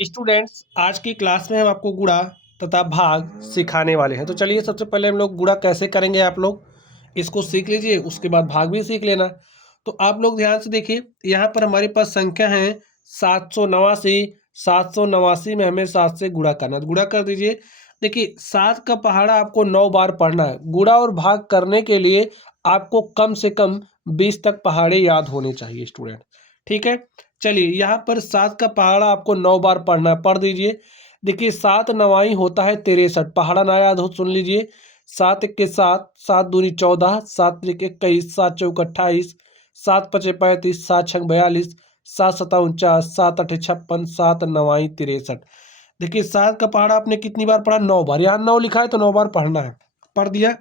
Students, आज की class में हम आपको गुणा तथा भाग सिखाने वाले हैं। तो चलिए सबसे पहले हम लोग गुणा कैसे करेंगे, आप लोग इसको सीख लीजिए, उसके बाद भाग भी सीख लेना। तो आप लोग ध्यान से देखिए, यहाँ पर हमारे पास संख्या है 789। 789 में हमें 7 से गुणा करना है, तो गुणा कर दीजिए। देखिए 7 का पहाड़ा आपको 9 बार पढ़ना है। गुणा और भाग करने के लिए आपको कम से कम 20 तक पहाड़े याद होने चाहिए स्टूडेंट। ठीक है, चलिए यहाँ पर 7 का पहाड़ा आपको 9 बार पढ़ना है, पढ़ दीजिए। देखिए 7 नवाई होता है 63, पहाड़ा ना याद हो सुन लीजिए। 7 1 के 7, 7 दूनी 14, 7 त्रिक 21, 7 चौक 28, 7 पचे 35, 7 छक 42, 7 सता 49, 7 अठे 56, 7 नवाई 63। देखिए 7 का पहाड़ा आपने कितनी बार पढ़ा? 9 बार। यहाँ 9 लिखा है तो 9 बार पढ़ना है, पढ़ दिया।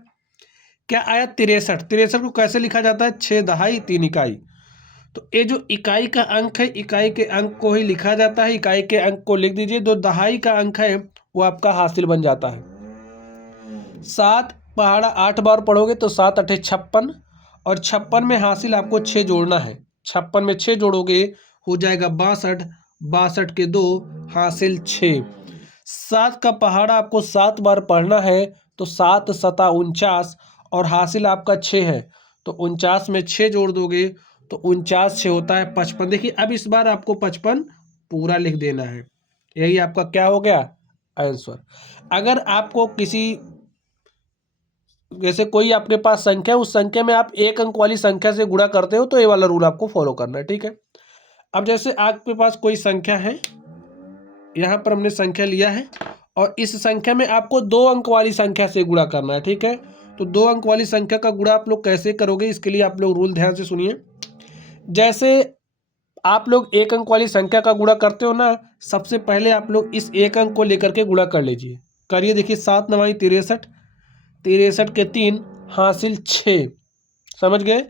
क्या आया? 63। 63 को कैसे लिखा जाता है? 6 दहाई 3 इकाई। तो ये जो इकाई का अंक है, इकाई के अंक को ही लिखा जाता है, इकाई के अंक को लिख दीजिए। जो दहाई का अंक है वो आपका हासिल बन जाता है। 7 पहाड़ा 8 बार पढ़ोगे तो 7 अठे 56, और 56 में हासिल आपको 6 जोड़ना है। 56 में 6 जोड़ोगे हो जाएगा 62, 62 के 2 हासिल 6। 7 का पहाड़ा आपको 7 बार पढ़ना है, तो 7 सता 49, और हासिल आपका 6 है, तो 49 में 6 जोड़ दोगे तो 49 से होता है 55। देखिए अब इस बार आपको 55 पूरा लिख देना है। यही आपका क्या हो गया? आंसर। अगर आपको किसी, जैसे कोई आपके पास संख्या, उस संख्या में आप एक अंक वाली संख्या से गुणा करते हो, तो ये वाला रूल आपको फॉलो करना है। ठीक है, अब जैसे आपके पास कोई संख्या है, यहाँ पर हमने संख्या लिया है, और इस संख्या में आपको 2 अंक वाली संख्या से गुणा करना है। ठीक है, तो 2 अंक वाली संख्या का गुणा आप लोग कैसे करोगे, इसके लिए आप लोग रूल ध्यान से सुनिए। जैसे आप लोग एक अंक वाली संख्या का गुणा करते हो ना, सबसे पहले आप लोग इस एक अंक को लेकर के गुणा कर लीजिए। करिए, देखिए 7 नवाई 63, 63 के 3 हासिल 6, समझ गए।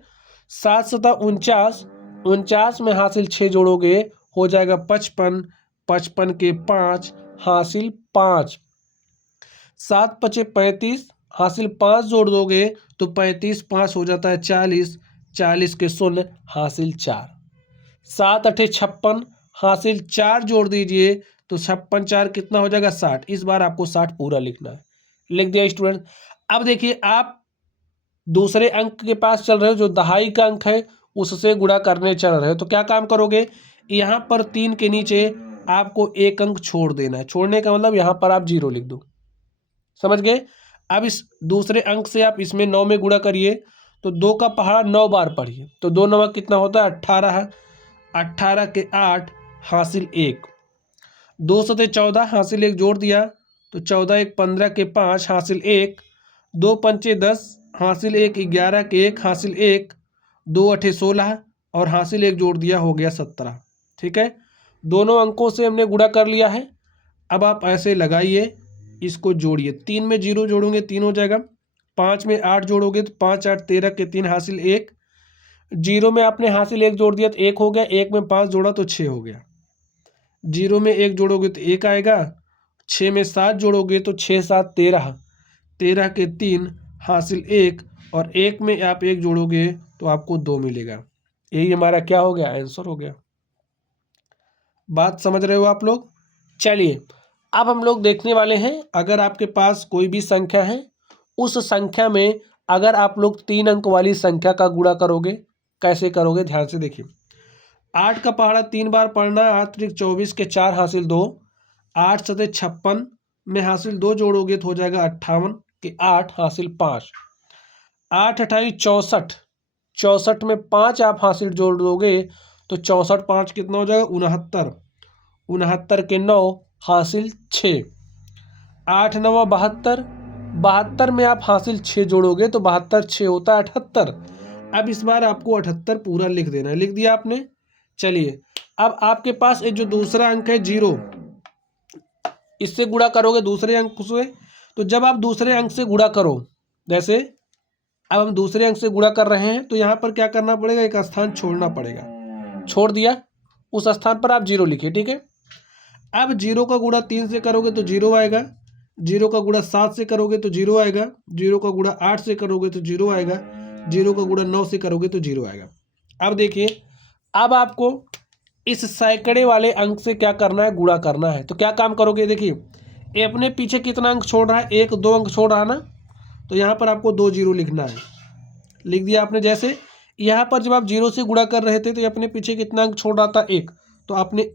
7 सता 49, 49 में हासिल 6 जोड़ोगे हो जाएगा 55, 55 के 5 हासिल 5। 7 पचे 35, हासिल 5 जोड़ दोगे तो 35 5 हो जाता है 40, 40 के 0 हासिल 4। 7 अठे 56, हासिल 4 जोड़ दीजिए तो 56 4 कितना हो जाएगा? 60। इस बार आपको 60 पूरा लिखना है, लिख दिया स्टूडेंट। अब देखिए आप दूसरे अंक के पास चल रहे हो, जो दहाई का अंक है उससे गुणा करने चल रहे हो, तो क्या काम करोगे? यहाँ पर 3 के नीचे आपको एक अंक छोड़ देना है। छोड़ने का मतलब यहाँ पर आप 0 लिख दो, समझ गए। अब इस दूसरे अंक से आप इसमें 9 में गुणा करिए, तो 2 का पहाड़ा 9 बार पढ़िए, तो 2 9 कितना होता है? 18। 18 के 8 हासिल 1, 2 सते 14 हासिल 1 जोड़ दिया तो 14 1 15 के 5 हासिल 1, 2 पंचे 10 हासिल 1, 11 के 1 हासिल 1, 2 अठे 16 और हासिल 1 जोड़ दिया हो गया 17। ठीक है, दोनों अंकों से हमने गुणा कर लिया है। अब आप ऐसे लगाइए, इसको जोड़िए। 3 में 0 जोड़ोगे 3 हो जाएगा, 5 में 8 जोड़ोगे तो 5 8 13 के 3 हासिल 1, 0 में आपने हासिल 1 जोड़ दिया तो 1 हो गया, 1 में 5 जोड़ा तो 6 हो गया, 0 में 1 जोड़ोगे तो 1 आएगा, 6 में 7 जोड़ोगे तो 6 7 13, 13 के 3 हासिल 1, और 1 में आप 1 जोड़ोगे तो आपको 2 मिलेगा। यही हमारा क्या हो गया? आंसर हो गया। बात समझ रहे हो आप लोग? चलिए अब हम लोग देखने वाले हैं, अगर आपके पास कोई भी संख्या है, उस संख्या में अगर आप लोग 3 अंक वाली संख्या का गुणा करोगे, कैसे करोगे ध्यान से देखिए। 8 का पहाड़ा 3 बार पढ़ना है, 8 त्रिक 24 के 4 हासिल 2, 8 सते 56 में हासिल 2 जोड़ोगे तो हो जाएगा 58 के 8 हासिल 5, 8 अठाई 64, 64 में 5 आप हासिल जोड़ दोगे तो 64 5 कितना हो जाएगा? 69, 69 के 9 हासिल 6, 8 9 72, 72 में आप हासिल 6 जोड़ोगे तो 72 6 होता है 78। अब इस बार आपको 78 पूरा लिख देना है, लिख दिया आपने। चलिए अब आपके पास एक जो दूसरा अंक है 0, इससे गुणा करोगे दूसरे अंक से। तो जब आप दूसरे अंक से गुणा करो, जैसे अब हम दूसरे अंक से गुणा कर रहे हैं, तो यहाँ पर क्या करना पड़ेगा? एक स्थान छोड़ना पड़ेगा, छोड़ दिया, उस स्थान पर आप 0 लिखिए। ठीक है, अब 0 का गुणा 3 से करोगे तो 0 आएगा, 0 का गुणा 7 से करोगे तो 0 आएगा, 0 का गुणा 8 से करोगे तो 0 आएगा, 0 का गुणा 9 से करोगे तो 0 आएगा। अब देखिए, अब आपको इस सैकड़े वाले अंक से क्या करना है, गुणा करना है। तो क्या काम करोगे, देखिए ये अपने पीछे कितना अंक छोड़ रहा है, 1 2 अंक छोड़ रहा है ना, तो यहाँ पर आपको 2 जीरो लिखना है। लिख दिया आपने। जैसे यहाँ पर जब आप जीरो से गुणा कर रहे थे तो ये अपने पीछे कितना अंक छोड़ रहा था, 1, तो आपने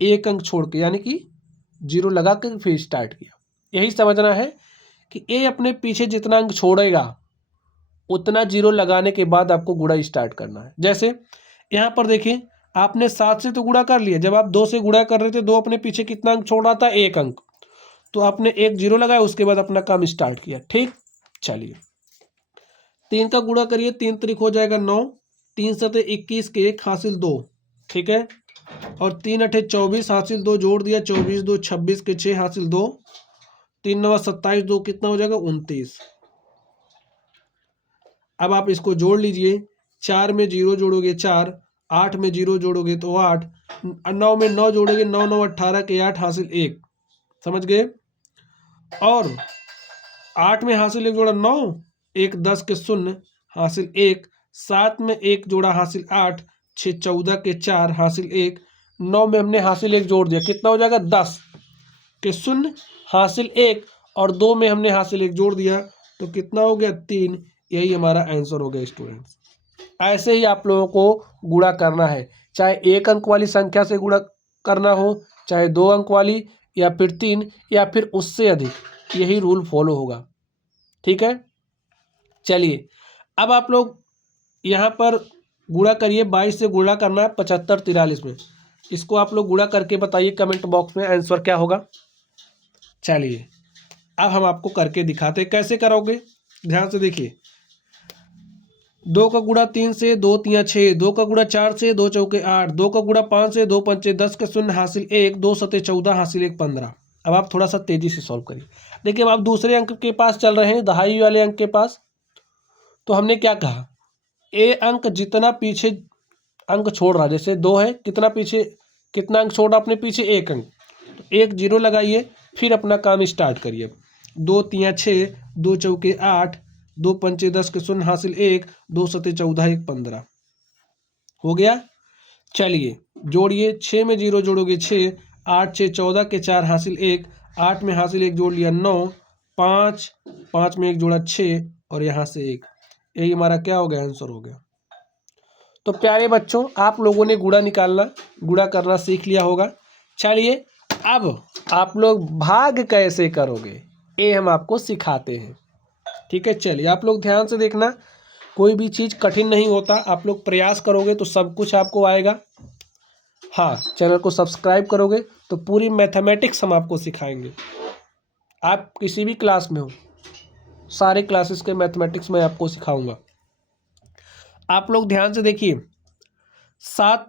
1 अंक छोड़ के यानी कि जीरो लगा कर फिर स्टार्ट किया। यही समझना है कि ये अपने पीछे जितना अंक छोड़ेगा उतना जीरो लगाने के बाद आपको गुणा स्टार्ट करना है। जैसे यहाँ पर देखिए आपने 7 से तो गुणा कर लिया, जब आप 2 से गुणा कर रहे थे 2 अपने पीछे कितना अंक छोड़ रहा था, 1 अंक, तो आपने 1 जीरो लगाया, उसके बाद अपना काम स्टार्ट किया। ठीक, चलिए 3 का गुणा करिए, 3 त्रिक हो जाएगा 9, 3 सते 21 के 1 हासिल 2, ठीक है, और 3 अठे 24 हासिल 2 जोड़ दिया, 24 2 26 के 6 हासिल 2, 3 9 27 2 कितना हो जाएगा 29। अब आप इसको जोड़ लीजिए, 4 में 0 जोड़ोगे 4, 8 में 0 जोड़ोगे तो 8, 9 में 9 जोड़ोगे 9 9 18 के 8 हासिल 1, समझ गए। और 8 में हासिल 1 जोड़ा 9, 1 10 के 0 हासिल 1, 7 में 1 जोड़ा हासिल 8, 6 14 के 4 हासिल 1, 9 में हमने हासिल 1 जोड़ दिया, कितना हो जाएगा 10 के 0 हासिल 1, और 2 में हमने हासिल 1 जोड़ दिया तो कितना हो गया 3। यही हमारा आंसर हो गया स्टूडेंट्स। ऐसे ही आप लोगों को गुणा करना है, चाहे 1 अंक वाली संख्या से गुणा करना हो, चाहे 2 अंक वाली, या फिर 3, या फिर उससे अधिक, यही रूल फॉलो होगा। ठीक है, चलिए अब आप लोग यहाँ पर गुणा करिए, 22 से गुणा करना है 75 43 में। इसको आप लोग गुणा करके बताइए कमेंट बॉक्स में आंसर क्या होगा। चलिए अब हम आपको करके दिखाते हैं, कैसे करोगे ध्यान से देखिए। 2 का गुणा 3 से, 2 3 6, 2 का गुणा 4 से, 2 चौके 8, 2 का गुणा 5 से, 2 पंचे 10 के 0 हासिल 1, 2 सते 14 हासिल 1 15। अब आप थोड़ा सा तेजी से सॉल्व करिए। देखिए अब आप दूसरे अंक के पास चल रहे हैं, दहाई वाले अंक के पास। तो हमने क्या कहा, ए अंक जितना पीछे अंक छोड़ रहा, जैसे 2 है, कितना पीछे, कितना अंक छोड़ रहा अपने पीछे, 1 अंक, तो 1 जीरो लगाइए, फिर अपना काम स्टार्ट करिए। 2 3 6, 2 चौके 8, 2 पंचे 10 के 0 हासिल 1, 2 सते 14 1 15 हो गया। चलिए जोड़िए, 6 में 0 जोड़ोगे 6, 8 6 14 के 4 हासिल 1, 8 में हासिल 1 जोड़ लिया 9, 5 5 में 1 जोड़ा 6, और यहाँ से 1। यही हमारा क्या हो गया, आंसर हो गया। तो प्यारे बच्चों आप लोगों ने गुणा निकालना, गुणा करना सीख लिया होगा। चलिए अब आप लोग भाग कैसे करोगे ये हम आपको सिखाते हैं। ठीक है, चलिए आप लोग ध्यान से देखना, कोई भी चीज़ कठिन नहीं होता, आप लोग प्रयास करोगे तो सब कुछ आपको आएगा। हाँ, चैनल को सब्सक्राइब करोगे तो पूरी मैथमेटिक्स हम आपको सिखाएंगे। आप किसी भी क्लास में हो, सारे क्लासेस के मैथमेटिक्स मैं आपको सिखाऊंगा। आप लोग ध्यान से देखिए, 7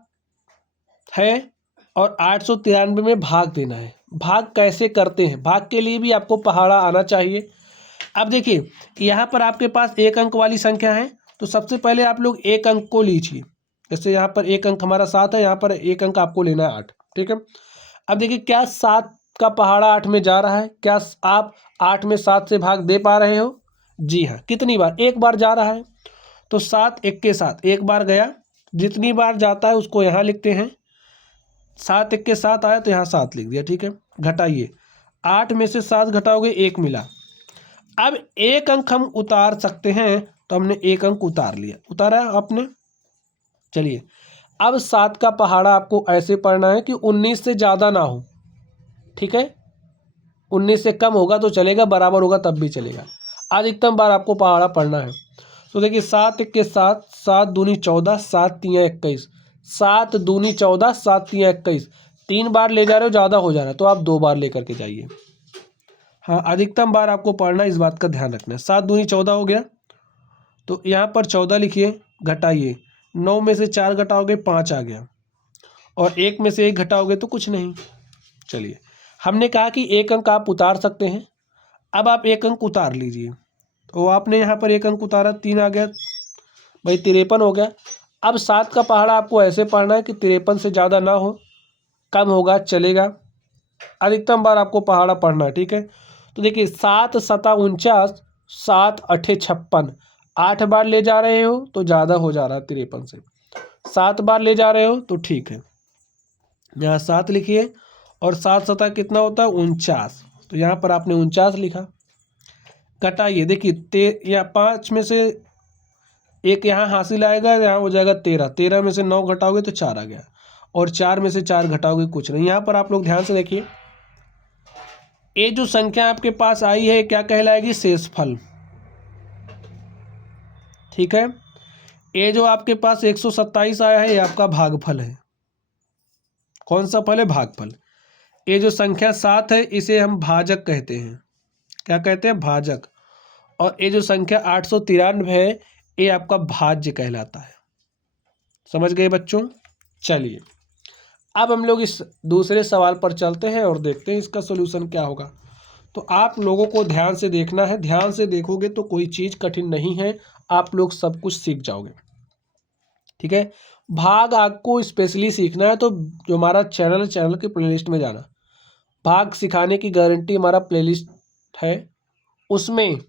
है और 893 में भाग देना है। भाग कैसे करते हैं, भाग के लिए भी आपको पहाड़ा आना चाहिए। अब देखिए यहाँ पर आपके पास 1 अंक वाली संख्या है, तो सबसे पहले आप लोग 1 अंक को लीजिए। जैसे यहाँ पर 1 अंक हमारा 7 है, यहाँ पर 1 अंक आपको लेना है 8। ठीक है, अब देखिए क्या 7 का पहाड़ा 8 में जा रहा है, क्या आप 8 में 7 से भाग दे पा रहे हो? जी हाँ, कितनी बार, एक बार जा रहा है, तो 7 1 के 7 एक बार गया, जितनी बार जाता है उसको यहाँ लिखते हैं। 7 1 के 7 आया तो यहाँ 7 लिख दिया। ठीक है, घटाइए, 8 में से 7 घटाओगे 1 मिला। अब 1 अंक हम उतार सकते हैं, तो हमने 1 अंक उतार लिया, उतारा आपने। चलिए अब 7 का पहाड़ा आपको ऐसे पढ़ना है कि 19 से ज़्यादा ना हो। ठीक है, 19 से कम होगा तो चलेगा, बराबर होगा तब भी चलेगा, अधिकतम बार आपको पहाड़ा पढ़ना है। तो देखिए 7 1 के 7, 7 दूनी 14, 7 3 21, 7 दूनी 14, 7 3 21, 3 बार ले जा रहे हो, ज़्यादा हो जा रहा है तो आप 2 बार लेकर के जाइए। हाँ, अधिकतम बार आपको पढ़ना, इस बात का ध्यान रखना है। 7 दूनी 14 हो गया, तो यहाँ पर 14 लिखिए, घटाइए, 9 में से 4 घटाओगे 5 आ गया, और 1 में से 1 घटाओगे तो कुछ नहीं। चलिए हमने कहा कि 1 अंक आप उतार सकते हैं। अब आप 1 अंक उतार लीजिए, तो आपने यहाँ पर 1 अंक उतारा, 3 आ गया भाई, 53 हो गया। अब 7 का पहाड़ा आपको ऐसे पढ़ना है कि 53 से ज़्यादा ना हो, कम होगा चलेगा, अधिकतम बार आपको पहाड़ा पढ़ना है। ठीक है, तो देखिए 7 7 49, 7 8 56, 8 बार ले जा रहे हो तो ज़्यादा हो जा रहा है 53 से, 7 बार ले जा रहे हो तो ठीक है। यहाँ 7 लिखिए और 7 सता कितना होता है 49, तो यहाँ पर आपने 49 लिखा। घटाइए, देखिए या 5 में से एक यहाँ हासिल आएगा, यहाँ हो जाएगा 13, 13 में से 9 घटाओगे तो 4 आ गया, और 4 में से 4 घटाओगे कुछ नहीं। यहाँ पर आप लोग ध्यान से देखिए, ये जो संख्या आपके पास आई है क्या कहलाएगी, शेषफल। ठीक है, ये जो आपके पास 127 आया है ये आपका भागफल है। कौन सा फल है, भागफल। ये जो संख्या 7 है इसे हम भाजक कहते हैं। क्या कहते हैं, भाजक। और ये जो संख्या 893 है ये आपका भाज्य कहलाता है। समझ गए बच्चों। चलिए अब हम लोग इस दूसरे सवाल पर चलते हैं और देखते हैं इसका सलूशन क्या होगा। तो आप लोगों को ध्यान से देखना है, ध्यान से देखोगे तो कोई चीज़ कठिन नहीं है, आप लोग सब कुछ सीख जाओगे। ठीक है, भाग आपको स्पेशली सीखना है तो जो हमारा चैनल के प्लेलिस्ट में जाना, भाग सिखाने की गारंटी हमारा प्लेलिस्ट है, उसमें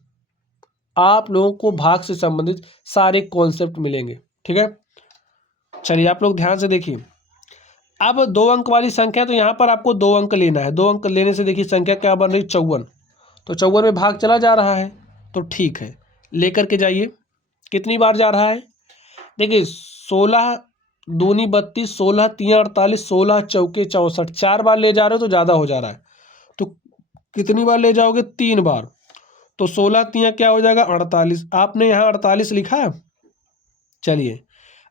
आप लोगों को भाग से संबंधित सारे कॉन्सेप्ट मिलेंगे। ठीक है, चलिए आप लोग ध्यान से देखिए। अब 2 अंक वाली संख्या, तो यहाँ पर आपको 2 अंक लेना है। 2 अंक लेने से देखिए संख्या क्या बन रही, 54। तो 54 में भाग चला जा रहा है, तो ठीक है लेकर के जाइए। कितनी बार जा रहा है, देखिए 16 दूनी 32, 16 तियाँ 48, 16 चौके 64, 4 बार ले जा रहे हो तो ज़्यादा हो जा रहा है। तो कितनी बार ले जाओगे, 3 बार। तो 16 तियाँ क्या हो जाएगा 48, आपने यहाँ 48 लिखा है। चलिए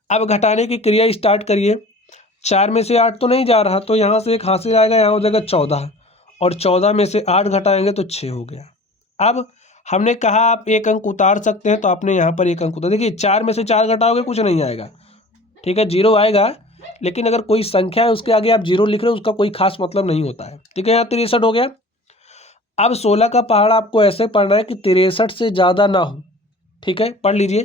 अब घटाने की क्रिया स्टार्ट करिए। 4 में से 8 तो नहीं जा रहा, तो यहाँ से एक हासिल आएगा, यहाँ हो जाएगा 14, और 14 में से 8 घटाएंगे तो 6 हो गया। अब हमने कहा आप एक अंक उतार सकते हैं, तो आपने यहाँ पर एक अंक उतार। देखिए 4 में से 4 घटाओगे कुछ नहीं आएगा, ठीक है, 0 आएगा। लेकिन अगर कोई संख्या है उसके आगे आप 0 लिख रहे हो उसका कोई खास मतलब नहीं होता है। ठीक है, यहाँ 63 हो गया। अब 16 का पहाड़ा आपको ऐसे पढ़ना है कि 63 से ज़्यादा ना हो। ठीक है, पढ़ लीजिए।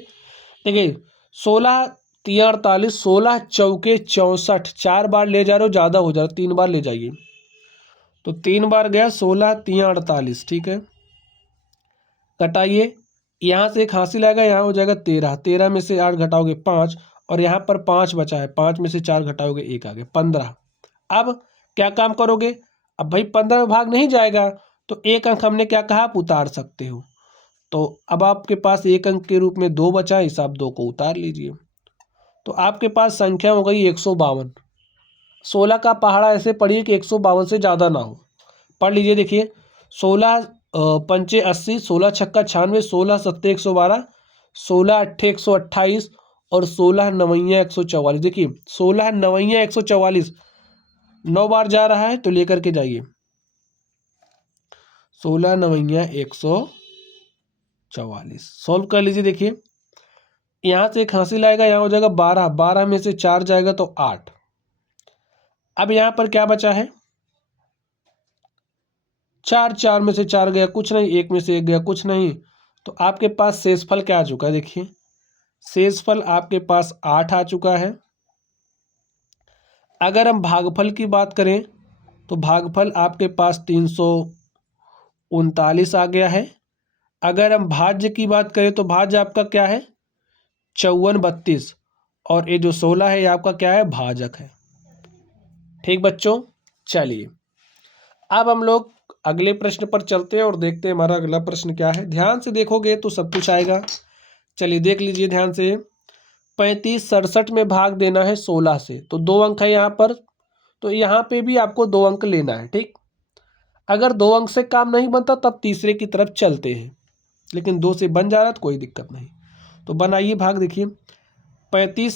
देखिए 16 तियाँ 48, 16 चौके 64, 4 बार ले जा रहे हो ज़्यादा हो जा रहा है, 3 बार ले जाइए। तो 3 बार गया 16 तियाँ 48। ठीक है, घटाइए, यहाँ से एक हासिल आएगा, यहाँ हो जाएगा 13, 13 में से 8 घटाओगे 5, और यहाँ पर 5 बचा है, 5 में से 4 घटाओगे 1 आ गया, 15। अब क्या काम करोगे, अब भाई 15 में भाग नहीं जाएगा, तो एक अंक हमने क्या कहा, आप उतार सकते हो। तो अब आपके पास एक अंक के रूप में 2 बचा है, इस आप 2 को उतार लीजिए। तो आपके पास संख्या हो गई 152। 16 का पहाड़ा ऐसे पढ़िए कि 152 से ज़्यादा ना हो। पढ़ लीजिए, देखिए 16 पंचे 80, 16 छक्का 96, 16 सत्ते 112, 16 अट्ठे 128, और 16 नवैया 144। देखिए 16 नवैया 144 9 बार जा रहा है, तो लेकर के जाइए 16 नवैया 144 सॉल्व कर लीजिए। देखिए यहाँ से एक हासिल आएगा, यहाँ हो जाएगा 12, 12 में से 4 जाएगा तो 8। अब यहाँ पर क्या बचा है, 4, 4 में से 4 गया कुछ नहीं, 1 में से 1 गया कुछ नहीं। तो आपके पास शेषफल क्या आ चुका है, देखिए शेषफल आपके पास 8 आ चुका है। अगर हम भागफल की बात करें तो भागफल आपके पास 339 आ गया है। अगर हम भाज्य की बात करें तो भाज्य आपका क्या है 54 32, और ये जो 16 है ये आपका क्या है, भाजक है। ठीक बच्चों, चलिए अब हम लोग अगले प्रश्न पर चलते हैं और देखते हैं हमारा अगला प्रश्न क्या है। ध्यान से देखोगे तो सब कुछ आएगा। चलिए देख लीजिए ध्यान से। 35 67 में भाग देना है 16 से, तो 2 अंक है यहाँ पर, तो यहाँ पे भी आपको 2 अंक लेना है। ठीक, अगर 2 अंक से काम नहीं बनता तब तीसरे की तरफ चलते हैं, लेकिन 2 से बन जा रहा है तो कोई दिक्कत नहीं। तो बनाइए भाग। देखिए 35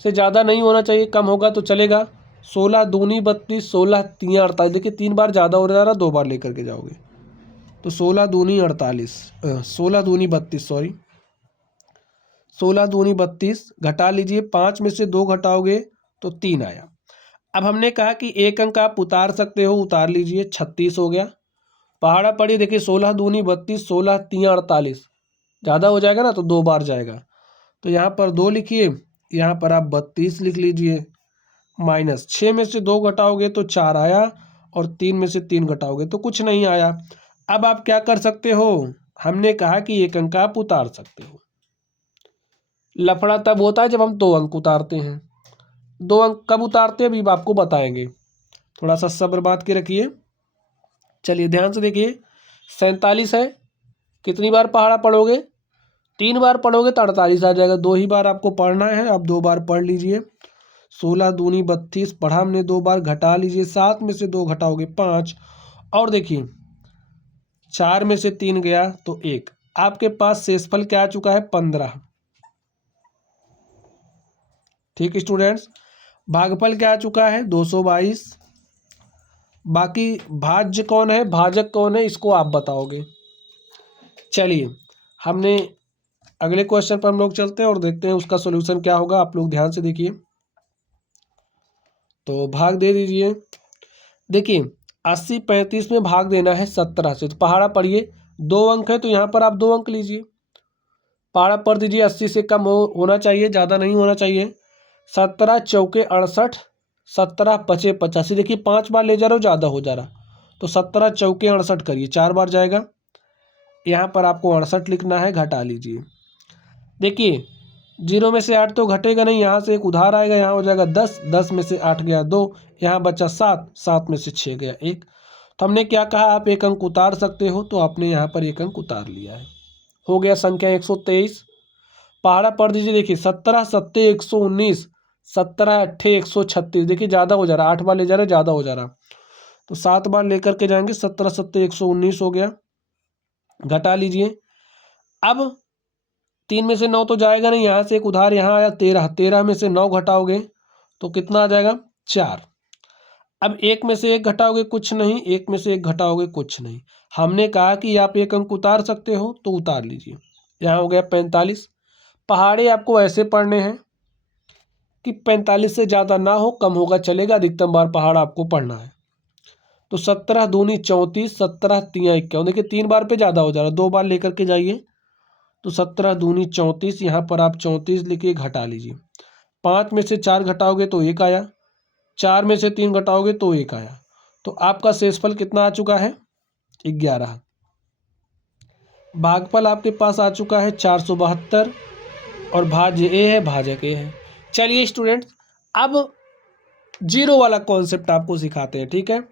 से ज़्यादा नहीं होना चाहिए, कम होगा तो चलेगा। 16 दूनी 32, 16 तियाँ 48। देखिए 3 बार ज़्यादा हो जा रहा, 2 बार लेकर के जाओगे तो 16 दूनी 48, 16 दूनी 32, सॉरी 16 दूनी 32। घटा लीजिए, 5 में से 2 घटाओगे तो 3 आया। अब हमने कहा कि एक अंक आप उतार सकते हो, उतार लीजिए, 36 हो गया। पहाड़ा पड़ी, देखिए 16 दूनी 32, 16 तियाँ 48, ज़्यादा हो जाएगा ना तो 2 बार जाएगा, तो यहाँ पर 2 लिखिए, यहाँ पर आप 32 लिख लीजिए। माइनस 6 में से 2 घटाओगे तो 4 आया, और 3 में से 3 घटाओगे तो कुछ नहीं आया। अब आप क्या कर सकते हो, हमने कहा कि एक अंक आप उतार सकते हो। लफड़ा तब होता है जब हम 2 अंक उतारते हैं। 2 अंक कब उतारते हैं अभी आपको बताएंगे, थोड़ा सा सब्र बात के रखिए। चलिए ध्यान से देखिए, 47 है, कितनी बार पहाड़ा पढ़ोगे? 3 बार पढ़ोगे तो 48 आ जाएगा, 2 ही बार आपको पढ़ना है, आप 2 बार पढ़ लीजिए। 16 दूनी 32, पढ़ा हमने 2 बार, घटा लीजिए, 7 में से 2 घटाओगे 5, और देखिए 4 में से 3 गया तो 1, आपके पास शेषफल क्या आ चुका है? 15। ठीक स्टूडेंट्स, भागफल क्या आ चुका है? 222। बाकी भाज्य कौन है, भाजक कौन है, इसको आप बताओगे। चलिए हमने अगले क्वेश्चन पर हम लोग चलते हैं और देखते हैं उसका सॉल्यूशन क्या होगा। आप लोग ध्यान से देखिए, तो भाग दे दीजिए। देखिए 80 35 में भाग देना है 17 से, तो पहाड़ा पढ़िए, 2 अंक है तो यहाँ पर आप 2 अंक लीजिए, पहाड़ा पढ़ दीजिए। 80 से कम होना चाहिए, ज़्यादा नहीं होना चाहिए। 17 चौके 68, 17 पचे 85, देखिए 5 बार ले जा रहा हो, ज़्यादा हो जा रहा, तो 17 चौके 68 करिए, 4 बार जाएगा। यहाँ पर आपको 68 लिखना है, घटा लीजिए। देखिए 0 में से 8 तो घटेगा नहीं, यहाँ से एक उधार आएगा, यहाँ हो जाएगा 10, 10 में से 8 गया 2, यहाँ बचा 7, 7 में से 6 गया 1। तो हमने क्या कहा, आप 1 अंक उतार सकते हो, तो आपने यहाँ पर 1 अंक उतार लिया है। हो गया संख्या 123। पहाड़ा पढ़ दीजिए, देखिए 17 सत्ते 119, 17 अट्ठे 136, देखिए ज़्यादा हो जा रहा है, 8 बार ले जा रहा है, ज़्यादा हो जा रहा, तो 7 बार लेकर के जाएंगे, 17 सत्ते 119 हो गया, घटा लीजिए। अब 3 में से 9 तो जाएगा नहीं, यहाँ से एक उधार, यहाँ आया 13, 13 में से 9 घटाओगे तो कितना आ जाएगा? 4। अब 1 में से 1 घटाओगे कुछ नहीं, 1 में से 1 घटाओगे कुछ नहीं। हमने कहा कि आप 1 अंक उतार सकते हो, तो उतार लीजिए। यहाँ हो गया 45। पहाड़े आपको ऐसे पढ़ने हैं कि 45 से ज़्यादा ना हो, कम होगा चलेगा, अधिकतम बार पहाड़ आपको पढ़ना है। तो 17 दूनी 34, 17 तिया 51, देखिए 3 बार पे ज़्यादा हो जा रहा है, 2 बार लेकर के जाइए, तो 17 दूनी 34, यहाँ पर आप 34 लिखिए, घटा लीजिए। 5 में से 4 घटाओगे तो 1 आया, 4 में से 3 घटाओगे तो 1 आया, तो आपका शेषफल कितना आ चुका है? 11। भागफल आपके पास आ चुका है 472, और भाज्य ए है, भाजक ए है। चलिए स्टूडेंट्स, अब जीरो वाला कॉन्सेप्ट आपको सिखाते हैं, ठीक है?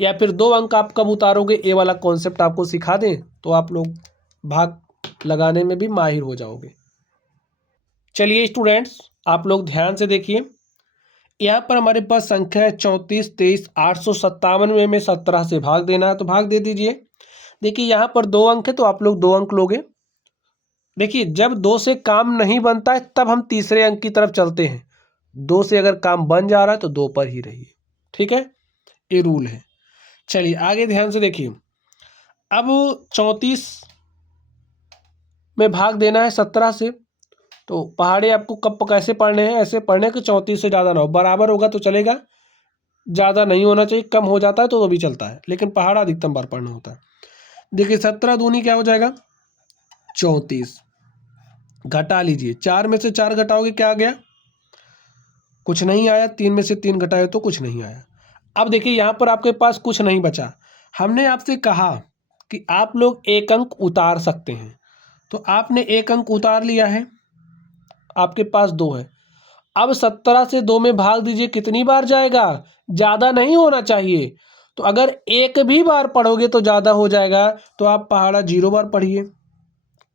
या फिर 2 अंक आप कब उतारोगे, ए वाला कॉन्सेप्ट आपको सिखा दें, तो आप लोग भाग लगाने में भी माहिर हो जाओगे। चलिए स्टूडेंट्स, आप लोग ध्यान से देखिए, यहाँ पर हमारे पास संख्या है 34 23, 857 में 17 से भाग देना है, तो भाग दे दीजिए। देखिए यहाँ पर 2 अंक है तो आप लोग 2 अंक लोगे। देखिए जब 2 से काम नहीं बनता है तब हम तीसरे अंक की तरफ चलते हैं, 2 से अगर काम बन जा रहा है तो 2 पर ही रहिए, ठीक है? ये रूल है। चलिए आगे ध्यान से देखिए, अब 34 में भाग देना है 17 से, तो पहाड़े आपको कब कैसे पढ़ने हैं? ऐसे पढ़ने कि 34 से ज़्यादा ना हो, बराबर होगा तो चलेगा, ज़्यादा नहीं होना चाहिए, कम हो जाता है तो भी चलता है, लेकिन पहाड़ा अधिकतम बार पढ़ना होता है। देखिए 17 दूनी क्या हो जाएगा? 34, घटा लीजिए, 4 में से 4 घटाओगे क्या आ गया? कुछ नहीं आया। 3 में से 3 घटाए तो कुछ नहीं आया। अब देखिए यहाँ पर आपके पास कुछ नहीं बचा, हमने आपसे कहा कि आप लोग 1 अंक उतार सकते हैं, तो आपने 1 अंक उतार लिया है, आपके पास 2 है। अब 17 से 2 में भाग दीजिए, कितनी बार जाएगा? ज़्यादा नहीं होना चाहिए, तो अगर 1 भी बार पढ़ोगे तो ज़्यादा हो जाएगा, तो आप पहाड़ा 0 बार पढ़िए,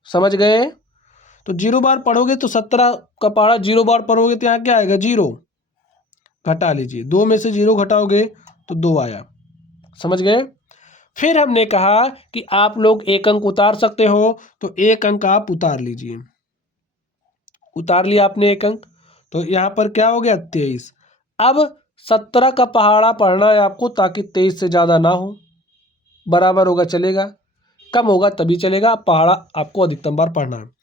समझ गए? तो 0 बार पढ़ोगे तो 17 का पहाड़ा 0 बार पढ़ोगे तो यहाँ क्या आएगा? 0, घटा लीजिए, 2 में से 0 घटाओगे तो 2 आया, समझ गए? फिर हमने कहा कि आप लोग 1 अंक उतार सकते हो, तो 1 अंक आप उतार लीजिए। उतार लिया आपने 1 अंक, तो यहाँ पर क्या हो गया? 23। अब 17 का पहाड़ा पढ़ना है आपको, ताकि 23 से ज़्यादा ना हो, बराबर होगा चलेगा, कम होगा तभी चलेगा, पहाड़ा आपको अधिकतम बार पढ़ना है।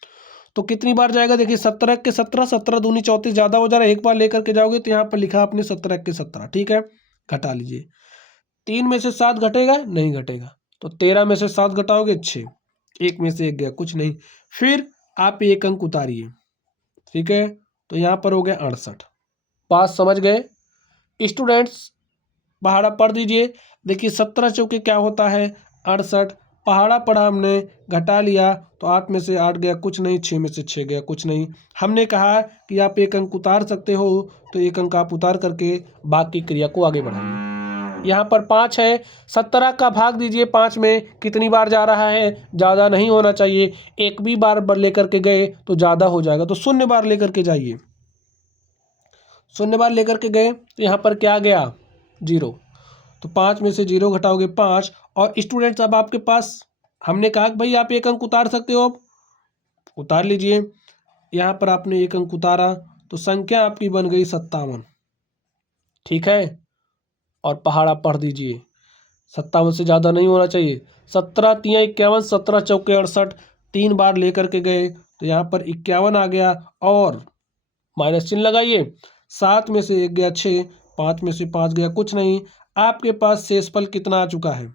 तो कितनी बार जाएगा? देखिए 17 के 17, 17 दूनी 34, ज़्यादा हो जा रहा है, 1 बार लेकर के जाओगे तो यहाँ पर लिखा आपने 17 के 17, ठीक है? घटा लीजिए। 3 में से 7 घटेगा? नहीं घटेगा, तो 13 में से 7 घटाओगे 6, 1 में से 1 गया, कुछ नहीं। फिर आप 1 अंक उतारिए, ठीक है? तो यहाँ पर हो गया 68। बात समझ गए स्टूडेंट्स? पहाड़ा पढ़ दीजिए। देखिए 17 चौके क्या होता है? 68, पहाड़ा पढ़ा हमने, घटा लिया तो 8 में से 8 गया कुछ नहीं, 6 में से 6 गया कुछ नहीं। हमने कहा कि आप एक अंक उतार सकते हो, तो एक अंक आप उतार करके बाकी क्रिया को आगे बढ़ाइए। यहाँ पर 5 है, 17 का भाग दीजिए 5 में, कितनी बार जा रहा है, ज़्यादा नहीं होना चाहिए। एक भी बार लेकर के गए तो ज़्यादा हो जाएगा, तो 0 बार लेकर के जाइए। 0 बार लेकर के गए तो यहाँ पर क्या गया, 0। तो 5 में से 0 घटाओगे 5। और स्टूडेंट्स अब आपके पास, हमने कहा कि भाई आप एक अंक उतार सकते हो, अब उतार लीजिए। यहाँ पर आपने एक अंक उतारा तो संख्या आपकी बन गई 57। ठीक है, और पहाड़ा पढ़ दीजिए, 57 से ज़्यादा नहीं होना चाहिए। 17 तिया 51, 17 चौके 68, 3 बार लेकर के गए तो यहाँ पर 51 आ गया, और माइनस चिन्ह लगाइए। 7 में से 1 गया 6, 5 में से 5 गया कुछ नहीं। आपके पास शेषफल कितना आ चुका है,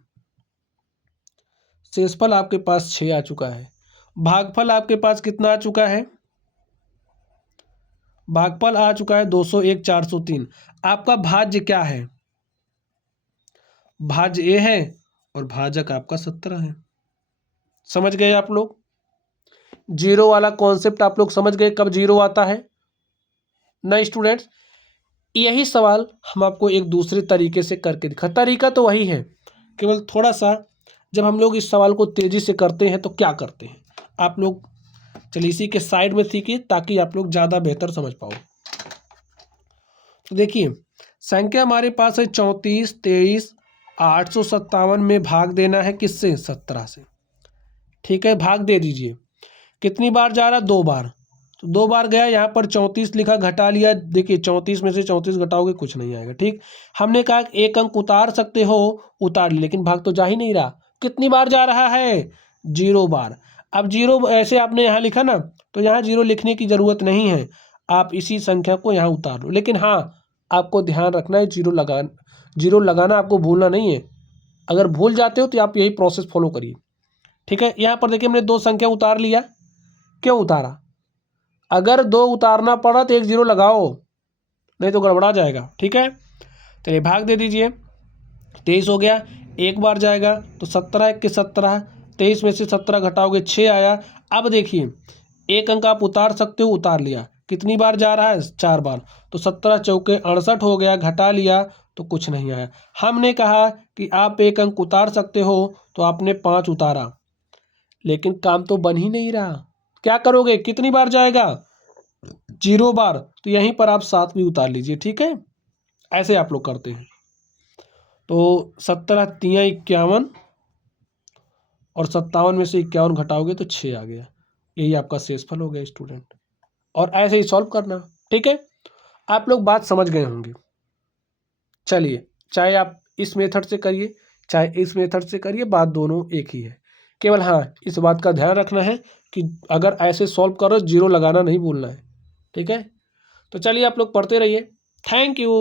शेषफल आपके पास 6 आ चुका है। भागफल आपके पास कितना आ चुका है, भागफल आ चुका है 201 403। आपका भाज्य क्या है, भाज्य ए है और भाजक आपका 17 है। समझ गए आप लोग, जीरो वाला कॉन्सेप्ट आप लोग समझ गए, कब जीरो आता है ना स्टूडेंट्स। यही सवाल हम आपको एक दूसरे तरीके से करके दिखा, तरीका तो वही है, केवल थोड़ा सा जब हम लोग इस सवाल को तेजी से करते हैं तो क्या करते हैं आप लोग, चलिए इसी के साइड में सीखिए ताकि आप लोग ज़्यादा बेहतर समझ पाओ। तो देखिए संख्या हमारे पास है 34, 23, 857 में भाग देना है किससे, 17 से। ठीक है, भाग दे दीजिए। कितनी बार जा रहा, 2 बार, तो 2 बार गया। यहाँ पर 34 लिखा, घटा लिया। देखिए 34 में से 34 घटाओगे कुछ नहीं आएगा। ठीक, हमने कहा एक अंक उतार सकते हो, उतार लिया, लेकिन भाग तो जा ही नहीं रहा। कितनी बार जा रहा है, 0 बार। अब 0 ऐसे आपने यहाँ लिखा ना, तो यहाँ 0 लिखने की ज़रूरत नहीं है, आप इसी संख्या को यहाँ उतार लो। लेकिन हाँ, आपको ध्यान रखना है, 0 लगाना आपको भूलना नहीं है। अगर भूल जाते हो तो आप यही प्रोसेस फॉलो करिए। ठीक है, यहाँ पर देखिए हमने 2 संख्या उतार लिया। क्यों उतारा, अगर 2 उतारना पड़ा तो एक 0 लगाओ, नहीं तो गड़बड़ा जाएगा। ठीक है, चलिए भाग दे दीजिए। 23 हो गया, एक बार जाएगा तो 17 के 17, 23 में से 17 घटाओगे 6 आया। अब देखिए एक अंक आप उतार सकते हो, उतार लिया। कितनी बार जा रहा है, 4 बार, तो 17 चौके 68 हो गया, घटा लिया तो कुछ नहीं आया। हमने कहा कि आप एक अंक उतार सकते हो, तो आपने 5 उतारा, लेकिन काम तो बन ही नहीं रहा। क्या करोगे, कितनी बार जाएगा, 0 बार, तो यहीं पर आप 7 भी उतार लीजिए। ठीक है, ऐसे आप लोग करते हैं। तो 17 तिया 51 और 57 में से 51 घटाओगे तो 6 आ गया। यही आपका शेषफल हो गया स्टूडेंट, और ऐसे ही सॉल्व करना। ठीक है, आप लोग बात समझ गए होंगे। चलिए, चाहे आप इस मेथड से करिए चाहे इस मेथड से करिए, बात दोनों एक ही है। केवल हाँ, इस बात का ध्यान रखना है कि अगर ऐसे सॉल्व करो, 0 लगाना नहीं भूलना है। ठीक है, तो चलिए आप लोग पढ़ते रहिए। Thank you.